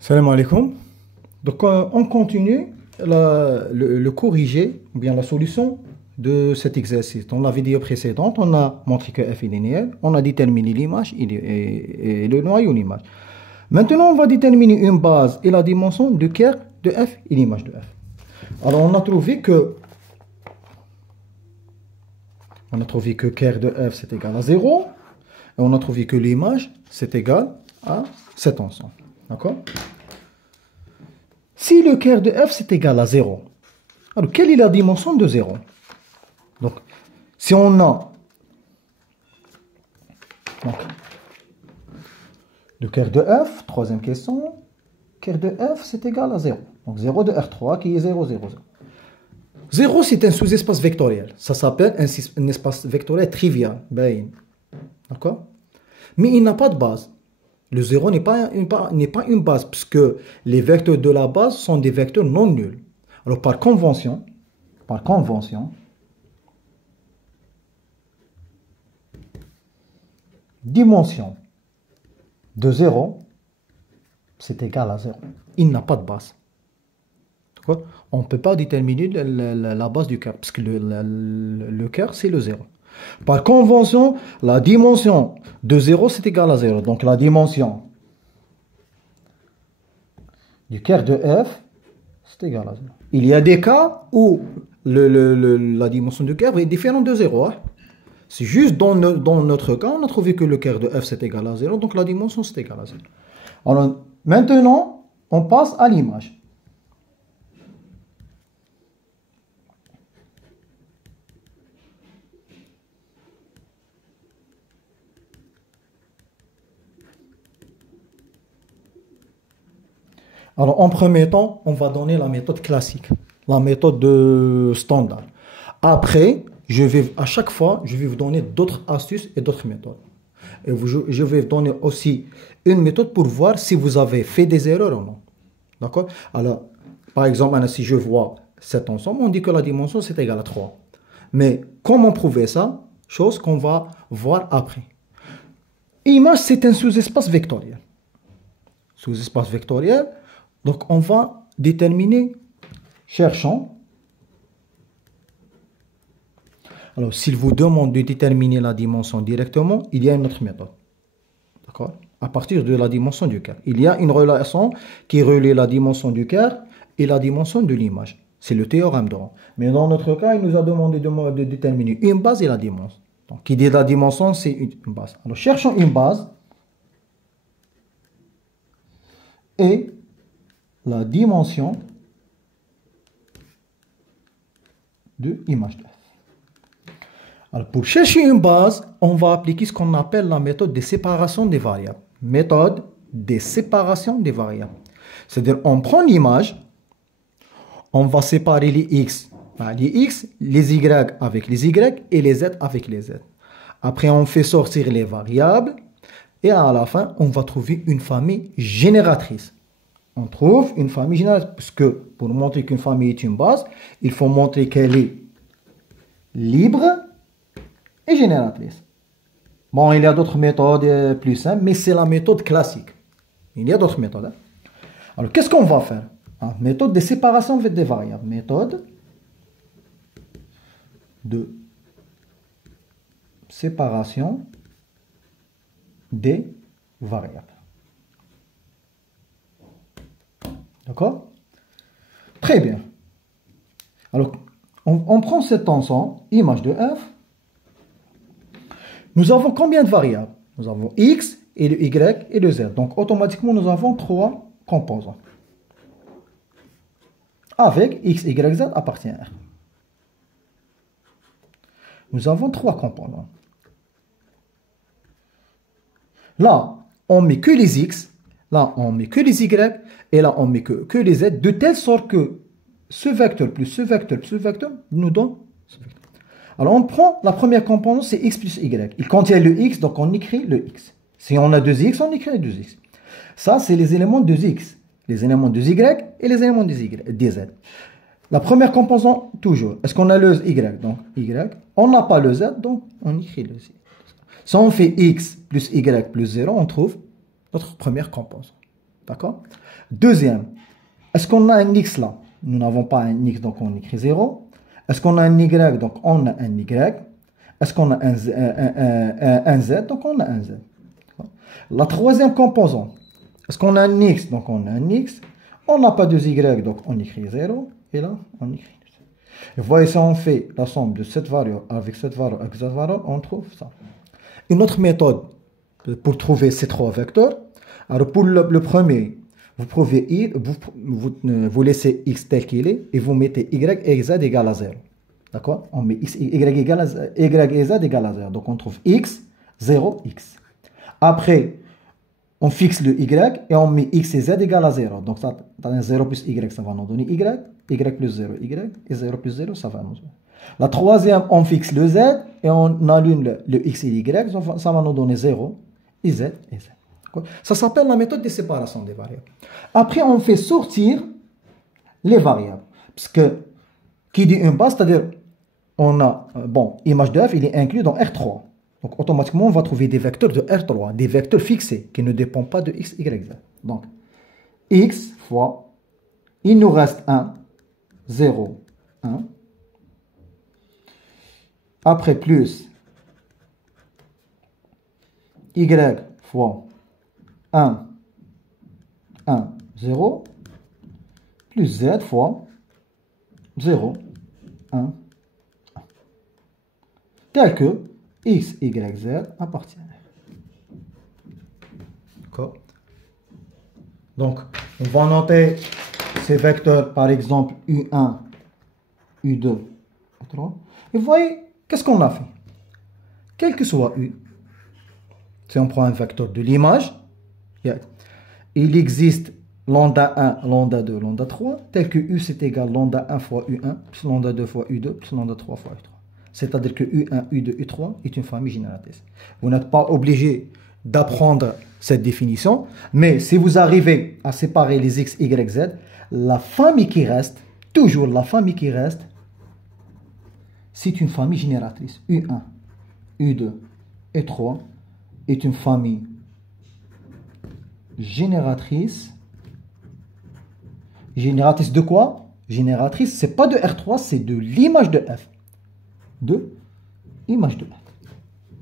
Salam alaikum. Donc, on continue le corriger, ou bien la solution de cet exercice. Dans la vidéo précédente, on a montré que f est linéaire, on a déterminé l'image et le noyau l'image. Maintenant, on va déterminer une base et la dimension du cœur de f et l'image de f. Alors, on a trouvé que cœur de f c'est égal à 0, et on a trouvé que l'image c'est égal à cet ensemble. D'accord? Si le cœur de f c'est égal à 0, alors quelle est la dimension de 0? Donc, si on a le cœur de f, troisième question, cœur de f c'est égal à 0. Donc 0 de R3 qui est 0, 0, 0. 0 c'est un sous-espace vectoriel. Ça s'appelle un espace vectoriel trivial. D'accord? Mais il n'a pas de base. Le 0 n'est pas une base, puisque les vecteurs de la base sont des vecteurs non nuls. Alors par convention, dimension de 0, c'est égal à 0. Il n'a pas de base. On ne peut pas déterminer la base du cœur, parce que le cœur, c'est le 0. Par convention, la dimension de 0, c'est égal à 0. Donc la dimension du cœur de f, c'est égal à 0. Il y a des cas où la dimension du cœur est différente de 0. Hein. C'est juste dans notre cas, on a trouvé que le cœur de f, c'est égal à 0. Donc la dimension, c'est égal à 0. Alors maintenant, on passe à l'image. Alors, en premier temps, on va donner la méthode classique, la méthode standard. Après, à chaque fois, je vais vous donner d'autres astuces et d'autres méthodes. Et je vais vous donner aussi une méthode pour voir si vous avez fait des erreurs ou non. D'accord? Alors, par exemple, si je vois cet ensemble, on dit que la dimension, c'est égal à 3. Mais comment prouver ça? Chose qu'on va voir après. Image, c'est un sous-espace vectoriel. Sous-espace vectoriel. Donc, on va déterminer, cherchons. Alors, s'il vous demande de déterminer la dimension directement, il y a une autre méthode. D'accord? À partir de la dimension du cœur. Il y a une relation qui relie la dimension du cœur et la dimension de l'image. C'est le théorème de Rond. Mais dans notre cas, il nous a demandé de déterminer une base et la dimension. Donc, qui dit la dimension, c'est une base. Alors, cherchons une base et la dimension de image de f. Alors, pour chercher une base, on va appliquer ce qu'on appelle la méthode de séparation des variables. Méthode de séparation des variables. C'est-à-dire, on prend l'image, on va séparer les x, les y avec les y et les z avec les z. Après, on fait sortir les variables et à la fin, on va trouver une famille génératrice. On trouve une famille génératrice, parce que pour montrer qu'une famille est une base, il faut montrer qu'elle est libre et génératrice. Bon, il y a d'autres méthodes plus simples, mais c'est la méthode classique. Il y a d'autres méthodes. Hein. Alors, qu'est-ce qu'on va faire? Méthode de séparation des variables. Méthode de séparation des variables. D'accord? Très bien. Alors, on prend cet ensemble, image de f. Nous avons combien de variables? Nous avons x, et le y, et le z. Donc, automatiquement, nous avons 3 composants. Avec x, y, z appartient à R. Nous avons 3 composants. Là, on met que les x. Là, on met que les y, et là, on met que les z, de telle sorte que ce vecteur plus ce vecteur plus ce vecteur nous donne ce vecteur. Alors, on prend la première composante, c'est x plus y. Il contient le x, donc on écrit le x. Si on a 2x, on écrit 2x. Ça, c'est les éléments de x, les éléments de y et les éléments des z. La première composante, toujours. Est-ce qu'on a le y? Donc, y. On n'a pas le z, donc on écrit le z. Si on fait x plus y plus 0, on trouve notre première composante. D'accord? Deuxième, est-ce qu'on a un x là? Nous n'avons pas un x, donc on écrit 0. Est-ce qu'on a un y? Donc on a un y. Est-ce qu'on a un z? Donc on a un z. La troisième composante, est-ce qu'on a un x? Donc on a un x. On n'a pas de y, donc on écrit 0. Et là, on écrit 2. Et voyez, si on fait la somme de cette variable avec cette variable avec cette variable, on trouve ça. Une autre méthode pour trouver ces trois vecteurs. Alors pour le premier, vous prouvez i, vous laissez x tel qu'il est et vous mettez y et z égale à 0. D'accord? On met x, y et z égale à 0. Donc on trouve x, 0, x. Après, on fixe le y et on met x et z égale à 0. Donc ça, 0 plus y, ça va nous donner y plus 0, y, et 0 plus 0, ça va nous donner. La troisième, on fixe le z et on allume le x et y, ça va nous donner 0, et z, et z. Ça s'appelle la méthode de séparation des variables. Après, on fait sortir les variables. Parce que, qui dit une base, c'est-à-dire, on a, bon, image de f, il est inclus dans R3. Donc, automatiquement, on va trouver des vecteurs de R3, des vecteurs fixés, qui ne dépendent pas de x, y, z. Donc, x fois, il nous reste 1, 0, 1. Après, plus, y fois 1, 1, 0, plus z fois 0, 1, 1. Tel que x, y, z appartiennent. D'accord? Donc, on va noter ces vecteurs, par exemple, U1, U2, U3. Et vous voyez, qu'est-ce qu'on a fait? Quel que soit U, si on prend un vecteur de l'image, il existe lambda 1, lambda 2, lambda 3, tel que U c'est égal lambda 1 fois U1, plus lambda 2 fois U2, plus lambda 3 fois U3. C'est-à-dire que U1, U2, U3 est une famille génératrice. Vous n'êtes pas obligé d'apprendre cette définition, mais si vous arrivez à séparer les x, y, z, la famille qui reste, toujours la famille qui reste, c'est une famille génératrice. U1, U2 et 3 est une famille génératrice. Génératrice de quoi? Génératrice, c'est pas de R3, c'est de l'image de F. De image de F.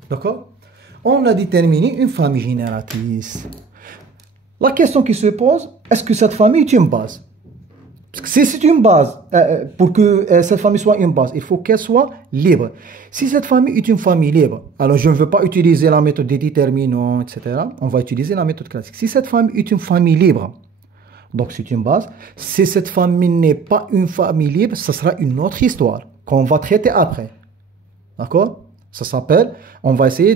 D'accord? On a déterminé une famille génératrice. La question qui se pose, est-ce que cette famille est une base? Parce que si c'est une base, pour que cette famille soit une base, il faut qu'elle soit libre. Si cette famille est une famille libre, alors je ne veux pas utiliser la méthode des déterminants, etc. On va utiliser la méthode classique. Si cette famille est une famille libre, donc c'est une base. Si cette famille n'est pas une famille libre, ce sera une autre histoire qu'on va traiter après. D'accord? Ça s'appelle, on va essayer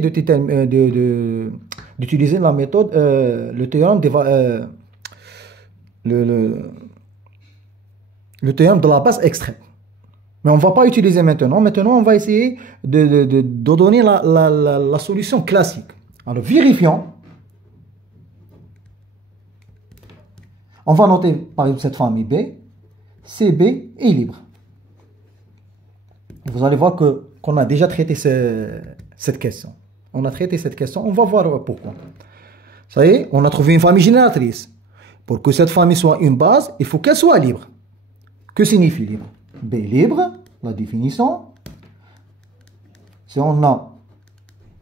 d'utiliser la méthode, le théorème le théorème de la base extrême. Mais on ne va pas utiliser maintenant. Maintenant, on va essayer de donner la solution classique. Alors, vérifions. On va noter, par exemple, cette famille B. CB est libre. Vous allez voir qu'on a déjà traité cette question. On a traité cette question. On va voir pourquoi. Ça y est, on a trouvé une famille génératrice. Pour que cette famille soit une base, il faut qu'elle soit libre. Que signifie libre? B libre, la définition. Si on a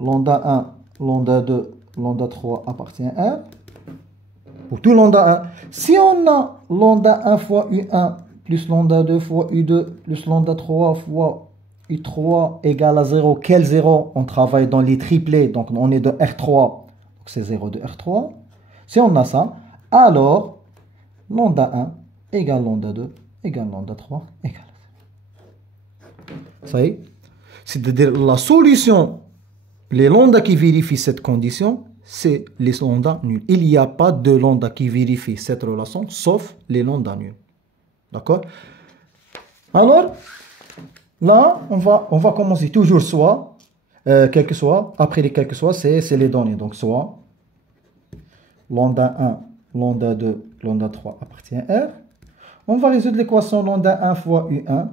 lambda 1, lambda 2, lambda 3 appartient à R. Pour tout lambda 1. Si on a lambda 1 fois U1 plus lambda 2 fois U2 plus lambda 3 fois U3 égale à 0, quel 0? On travaille dans les triplés, donc on est de R3, donc c'est 0 de R3. Si on a ça, alors lambda 1 égale lambda 2 égale lambda 3 égale 0. Ça y est? C'est-à-dire la solution, les lambda qui vérifient cette condition, c'est les lambda nuls. Il n'y a pas de lambda qui vérifie cette relation, sauf les lambda nuls. D'accord? Alors, là, on va commencer toujours soit, quel que soit, après les quel que soit, c'est les données. Donc, soit lambda 1, lambda 2, lambda 3 appartient à R. On va résoudre l'équation lambda 1 fois U1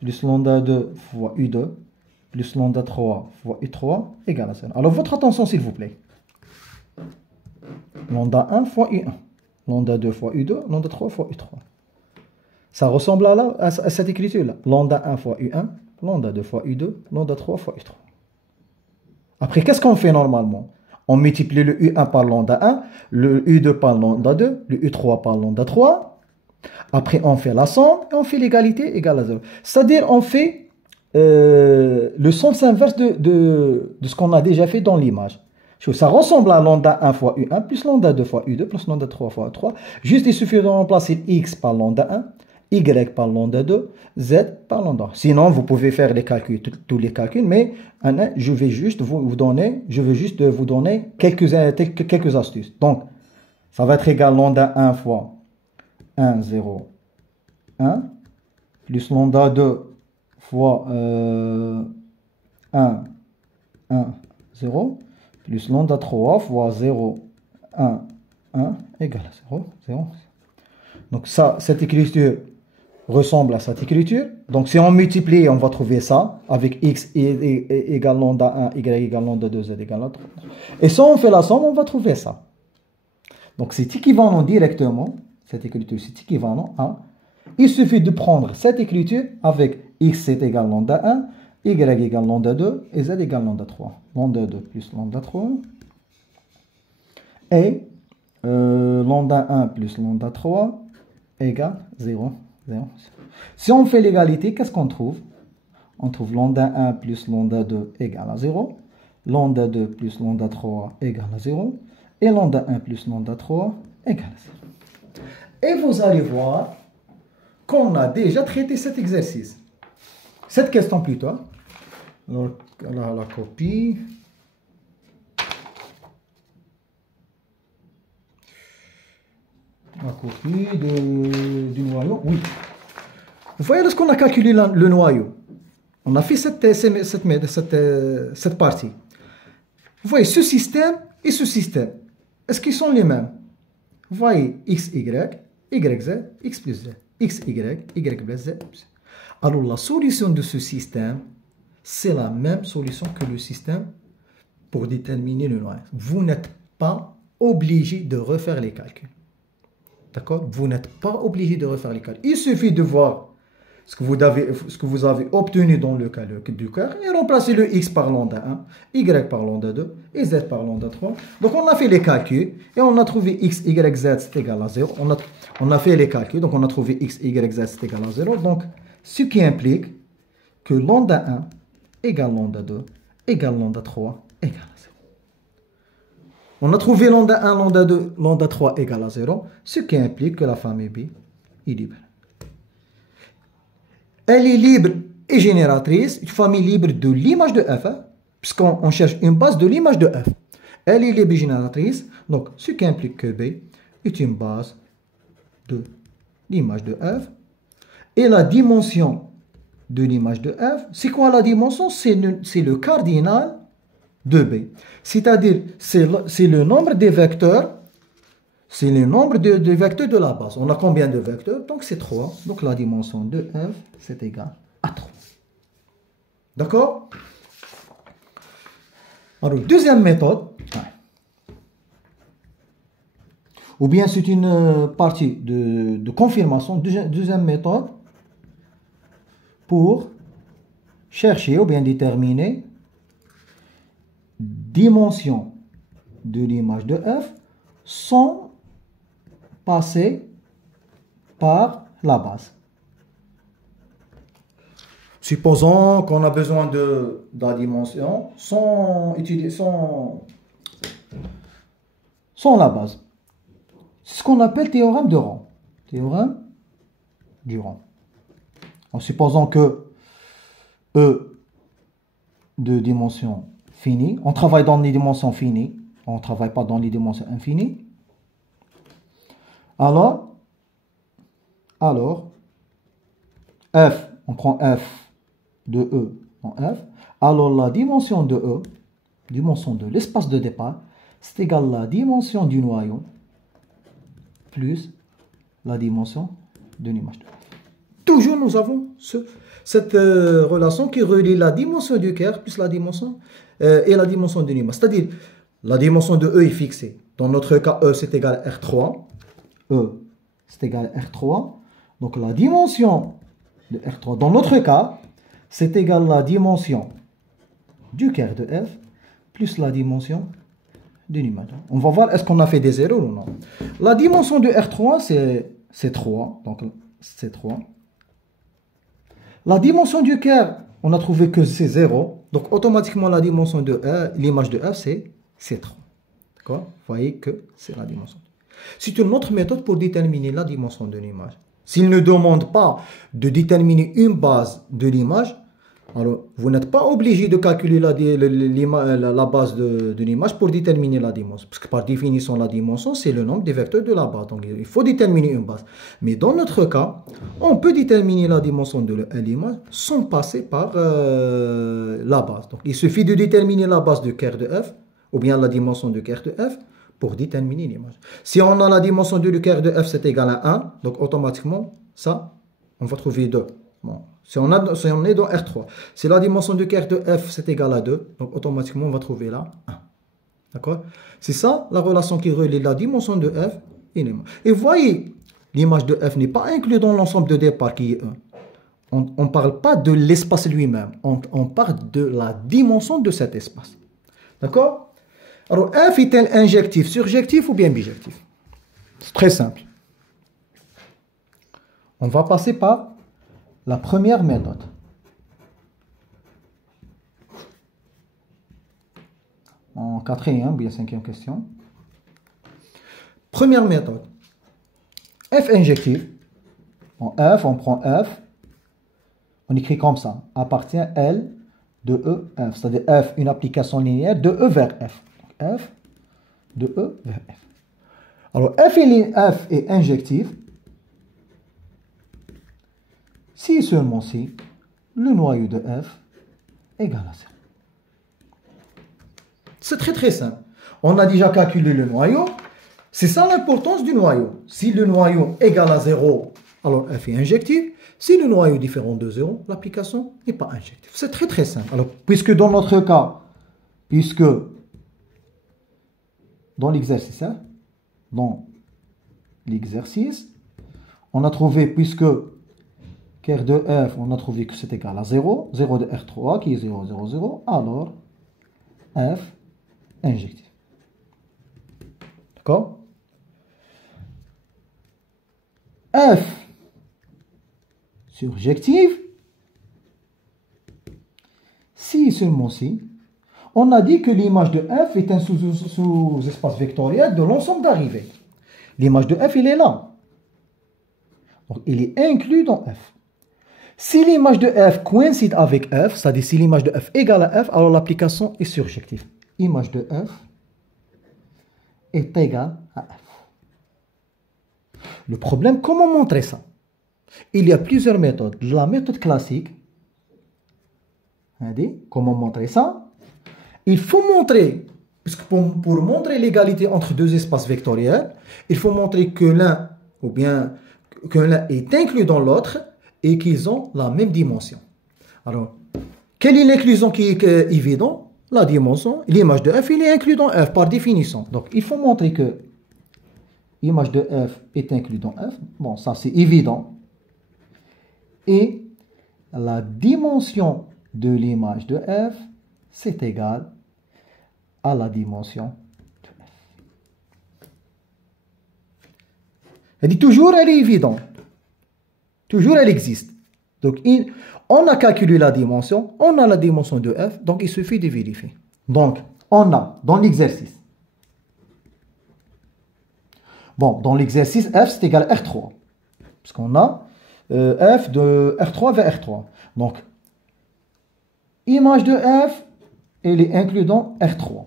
plus lambda 2 fois U2 plus lambda 3 fois U3 égale à 0. Alors, votre attention, s'il vous plaît. Lambda 1 fois U1. lambda 2 fois U2, lambda 3 fois U3. Ça ressemble à cette écriture-là. Lambda 1 fois U1, lambda 2 fois U2, lambda 3 fois U3. Après, qu'est-ce qu'on fait normalement? On multiplie le U1 par lambda 1, le U2 par lambda 2, le U3 par lambda 3. Après, on fait la somme et on fait l'égalité égale à 0. C'est-à-dire, on fait le sens inverse de ce qu'on a déjà fait dans l'image. Ça ressemble à lambda 1 fois U1 plus lambda 2 fois U2 plus lambda 3 fois U3. Juste, il suffit de remplacer X par lambda 1, Y par lambda 2, Z par lambda. Sinon, vous pouvez faire les calculs, tous les calculs, mais je vais juste vous donner quelques astuces. Donc, ça va être égal à lambda 1 fois 1, 0, 1, plus lambda 2 fois 1, 1, 0, plus lambda 3 fois 0, 1, 1, égale à 0, 0. Donc ça, cette écriture ressemble à cette écriture. Donc si on multiplie, on va trouver ça avec x égale lambda 1, y égale lambda 2, z égale à 3. Et si on fait la somme, on va trouver ça. Donc c'est équivalent directement, cette écriture c'est équivalent à, il suffit de prendre cette écriture avec x c'est égal lambda 1, y égale lambda 2 et z égale lambda 3. Lambda 2 plus lambda 3 et lambda 1 plus lambda 3 égale 0. 0. Si on fait l'égalité, qu'est-ce qu'on trouve? On trouve lambda 1 plus lambda 2 égale à 0, lambda 2 plus lambda 3 égale à 0, et lambda 1 plus lambda 3 égale à 0. Et vous allez voir qu'on a déjà traité cet exercice. Cette question plutôt. Alors, la copie. La copie du noyau, oui. Vous voyez lorsqu'on a calculé le noyau, on a fait cette partie. Vous voyez ce système et ce système. Est-ce qu'ils sont les mêmes? Vous voyez x, y, y, z, x plus z, x, y plus z. Alors la solution de ce système, c'est la même solution que le système pour déterminer le noyau. Vous n'êtes pas obligé de refaire les calculs. D'accord? Vous n'êtes pas obligé de refaire les calculs. Il suffit de voir ce que vous avez obtenu dans le calcul du cœur et remplacer le x par lambda 1, y par lambda 2 et z par lambda 3. Donc on a fait les calculs et on a trouvé x, y, z c'est égal à 0. On a fait les calculs, donc on a trouvé x, y, z c'est égal à 0. Donc ce qui implique que lambda 1 égale lambda 2 égale lambda 3 égale à 0. On a trouvé lambda 1, lambda 2, lambda 3 égale à 0, ce qui implique que la famille B est libre. Elle est libre et génératrice, une famille libre de l'image de f, puisqu'on cherche une base de l'image de f. Elle est libre et génératrice, donc ce qui implique que B est une base de l'image de f. Et la dimension de l'image de f, c'est quoi la dimension? C'est le cardinal de B. C'est-à-dire, c'est le nombre des vecteurs, c'est le nombre de vecteurs de la base. On a combien de vecteurs? Donc c'est 3. Donc la dimension de f, c'est égal à 3. D'accord? Alors, deuxième méthode, ou bien c'est une partie de confirmation, deuxième méthode, pour chercher ou bien déterminer dimension de l'image de f sans passer par la base. Supposons qu'on a besoin de la dimension sans la base. C'est ce qu'on appelle théorème de rang. Théorème du rang. En supposant que E de dimension finie, on travaille dans les dimensions finies, on ne travaille pas dans les dimensions infinies. Alors, F, on prend F de E en F. Alors la dimension de E, dimension de l'espace de départ, c'est égal à la dimension du noyau plus la dimension de l'image de F. Toujours nous avons cette relation qui relie la dimension du cœur plus la dimension et la dimension de l'image. C'est-à-dire, la dimension de E est fixée. Dans notre cas, E c'est égal à R3. E, c'est égal à R3. Donc la dimension de R3, dans notre cas, c'est égal à la dimension du quart de F plus la dimension d'une image. On va voir est-ce qu'on a fait des erreurs ou non. La dimension de R3, c'est 3. Donc c'est 3. La dimension du quart, on a trouvé que c'est 0. Donc automatiquement, la dimension de l'image de F, c'est 3. D'accord? Vous voyez que c'est la dimension. C'est une autre méthode pour déterminer la dimension de l'image. S'il ne demande pas de déterminer une base de l'image, alors vous n'êtes pas obligé de calculer la base de l'image pour déterminer la dimension. Parce que par définition, la dimension, c'est le nombre des vecteurs de la base. Donc il faut déterminer une base. Mais dans notre cas, on peut déterminer la dimension de l'image sans passer par la base. Donc il suffit de déterminer la base de quart de F, ou bien la dimension de quart de F, pour déterminer l'image. Si on a la dimension de quart de F, c'est égal à 1, donc automatiquement, ça, on va trouver 2. Bon. Si on est dans R3, si la dimension de quart de F, c'est égal à 2, donc automatiquement, on va trouver là 1. D'accord? C'est ça, la relation qui relie la dimension de F et l'image. Et vous voyez, l'image de F n'est pas inclue dans l'ensemble de départ qui est 1. On ne parle pas de l'espace lui-même, on parle de la dimension de cet espace. D'accord? Alors, F est-elle injectif, surjectif ou bien bijectif? C'est très simple. On va passer par la première méthode. En quatrième ou bien cinquième question. Première méthode. F injectif. En F, on prend F. On écrit comme ça. Appartient L de E, F. C'est-à-dire F, une application linéaire de E vers F. F de E vers F. Alors, F est injectif si et seulement si le noyau de F égale à 0. C'est très très simple. On a déjà calculé le noyau. C'est ça l'importance du noyau. Si le noyau égale à 0, alors F est injectif. Si le noyau est différent de 0, l'application n'est pas injective. C'est très très simple. Alors, puisque dans notre cas, dans l'exercice, on a trouvé, puisque quart de F, on a trouvé que c'est égal à 0, 0 de R3 qui est 0, 0, 0, alors F injectif. D'accord? F surjectif, si seulement si, on a dit que l'image de F est un sous-espace vectoriel de l'ensemble d'arrivée. L'image de F, il est là. Donc, il est inclus dans F. Si l'image de F coïncide avec F, c'est-à-dire si l'image de F égale à F, alors l'application est surjective. Image de F est égale à F. Le problème, comment montrer ça? Il y a plusieurs méthodes. La méthode classique, comment montrer ça? Il faut montrer, puisque pour montrer l'égalité entre deux espaces vectoriels, il faut montrer que l'un est inclus dans l'autre et qu'ils ont la même dimension. Alors, quelle est l'inclusion qui est évidente? La dimension, l'image de F, il est inclus dans F par définition. Donc, il faut montrer que l'image de F est inclus dans F. Bon, ça c'est évident. Et la dimension de l'image de F, c'est égal à la dimension de F. Elle dit toujours, elle est évidente. Toujours, elle existe. Donc, on a calculé la dimension, on a la dimension de F, donc il suffit de vérifier. Donc, on a, dans l'exercice, dans l'exercice, F, c'est égal à R3. Parce qu'on a F de R3 vers R3. Donc, image de F, elle est inclue dans R3.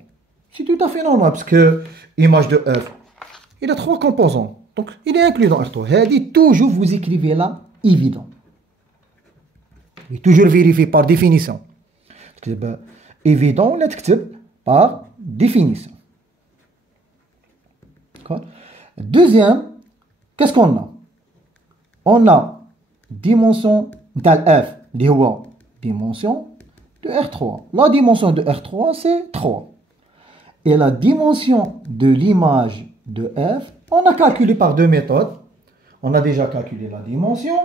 C'est tout à fait normal, parce que image de F, il a 3 composants. Donc, il est inclus dans R3. Elle dit toujours, vous écrivez là, évident. Et toujours vérifier par définition. Évident, on l'écrit par définition. Deuxième, qu'est-ce qu'on a? On a dimension de F, dimension de R3. La dimension de R3, c'est 3. Et la dimension de l'image de f, on a calculé par deux méthodes. On a déjà calculé la dimension.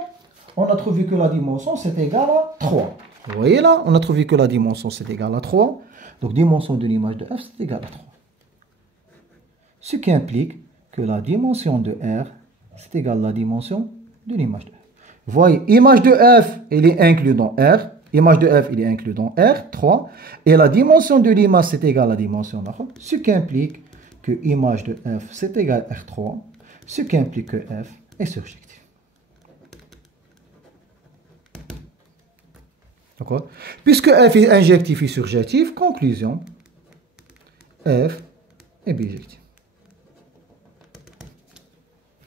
On a trouvé que la dimension, c'est égal à 3. Vous voyez là, on a trouvé que la dimension, c'est égal à 3. Donc, dimension de l'image de f, c'est égal à 3. Ce qui implique que la dimension de R, c'est égal à la dimension de l'image de f. Vous voyez, image de f, elle est inclue dans R. Image de f, il est inclus dans R, 3. Et la dimension de l'image, c'est égal à la dimension de R. Ce qui implique que image de f, c'est égal à R3. Ce qui implique que f est surjectif. D'accord? Puisque f est injectif et surjectif, conclusion, f est bijectif.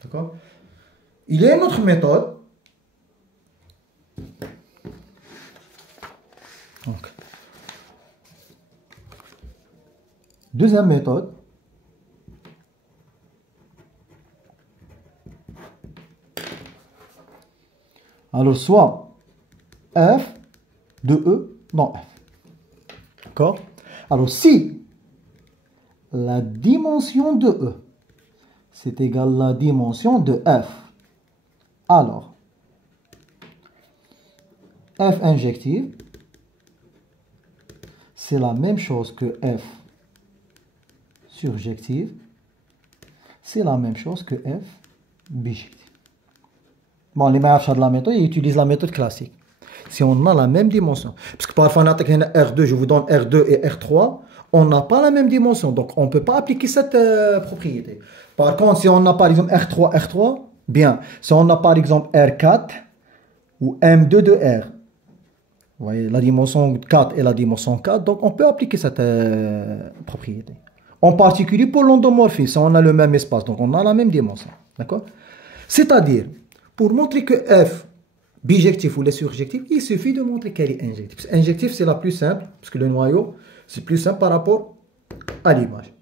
D'accord? Il y a une autre méthode. Donc, deuxième méthode. Alors, soit f de E dans F. D'accord? Alors, si la dimension de E, c'est égal à la dimension de F, alors, F injective, c'est la même chose que F surjective, c'est la même chose que F bijective. Bon, les meilleurs de la méthode, ils utilisent la méthode classique. Si on a la même dimension. Parce que parfois, on attaque R2, je vous donne R2 et R3, on n'a pas la même dimension. Donc, on ne peut pas appliquer cette propriété. Par contre, si on a par exemple R3, R3, bien. Si on a par exemple R4 ou M2 de R, vous voyez, la dimension 4 et la dimension 4, donc on peut appliquer cette propriété. En particulier pour l'endomorphisme, si on a le même espace, donc on a la même dimension. D'accord? C'est-à-dire, pour montrer que F bijectif ou les surjectifs, il suffit de montrer qu'elle est injective. Injectif, c'est la plus simple, parce que le noyau, c'est plus simple par rapport à l'image.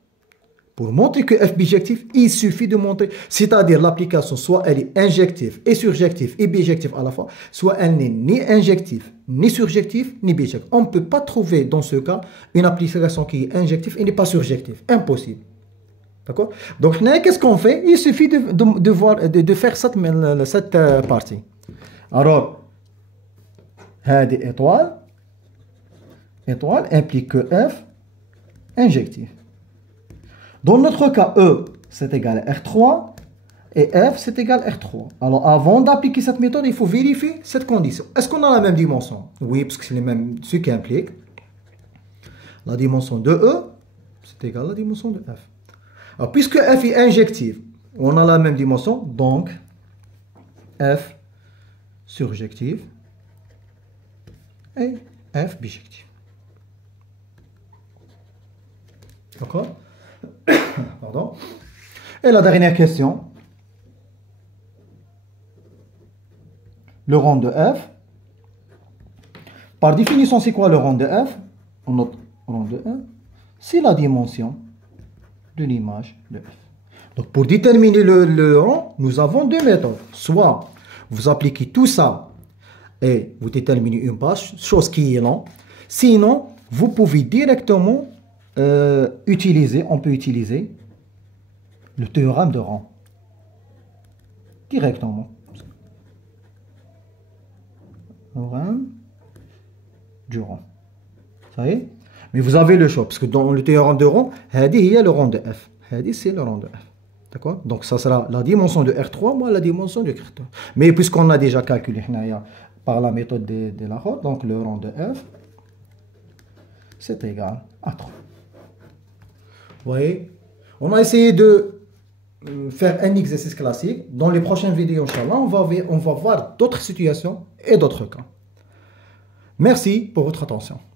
Pour montrer que F bijectif, il suffit de montrer, c'est-à-dire l'application, soit elle est injective et surjective et bijective à la fois, soit elle n'est ni injective, ni surjective, ni bijective. On ne peut pas trouver dans ce cas une application qui est injective et n'est pas surjective. Impossible. D'accord? Donc, qu'est-ce qu'on fait? Il suffit de faire cette partie. Alors, هذه étoile implique que F injectif. Dans notre cas, E, c'est égal à R3 et F, c'est égal à R3. Alors, avant d'appliquer cette méthode, il faut vérifier cette condition. Est-ce qu'on a la même dimension? Oui, parce que c'est ce qui implique la dimension de E, c'est égal à la dimension de F. Alors, puisque F est injective, on a la même dimension, donc F surjective et F bijective. D'accord? Pardon. Et la dernière question. Le rang de F. Par définition, c'est quoi le rang de F? Notre rang de F, c'est la dimension de l'image de F. Donc, pour déterminer le rang, nous avons deux méthodes. Soit vous appliquez tout ça et vous déterminez une page, chose qui est lente. Sinon, vous pouvez directement on peut utiliser le théorème de rang. Directement. Théorème du rang. Ça y est? Mais vous avez le choix, parce que dans le théorème de rang, il y a le rang de F. C'est le rang de F. D'accord? Donc, ça sera la dimension de R3 moins la dimension de R3. Mais puisqu'on a déjà calculé par la méthode de la Larotte, donc le rang de F, c'est égal à 3. Vous voyez? On a essayé de faire un exercice classique. Dans les prochaines vidéos, Inch'Allah, on va voir d'autres situations et d'autres cas. Merci pour votre attention.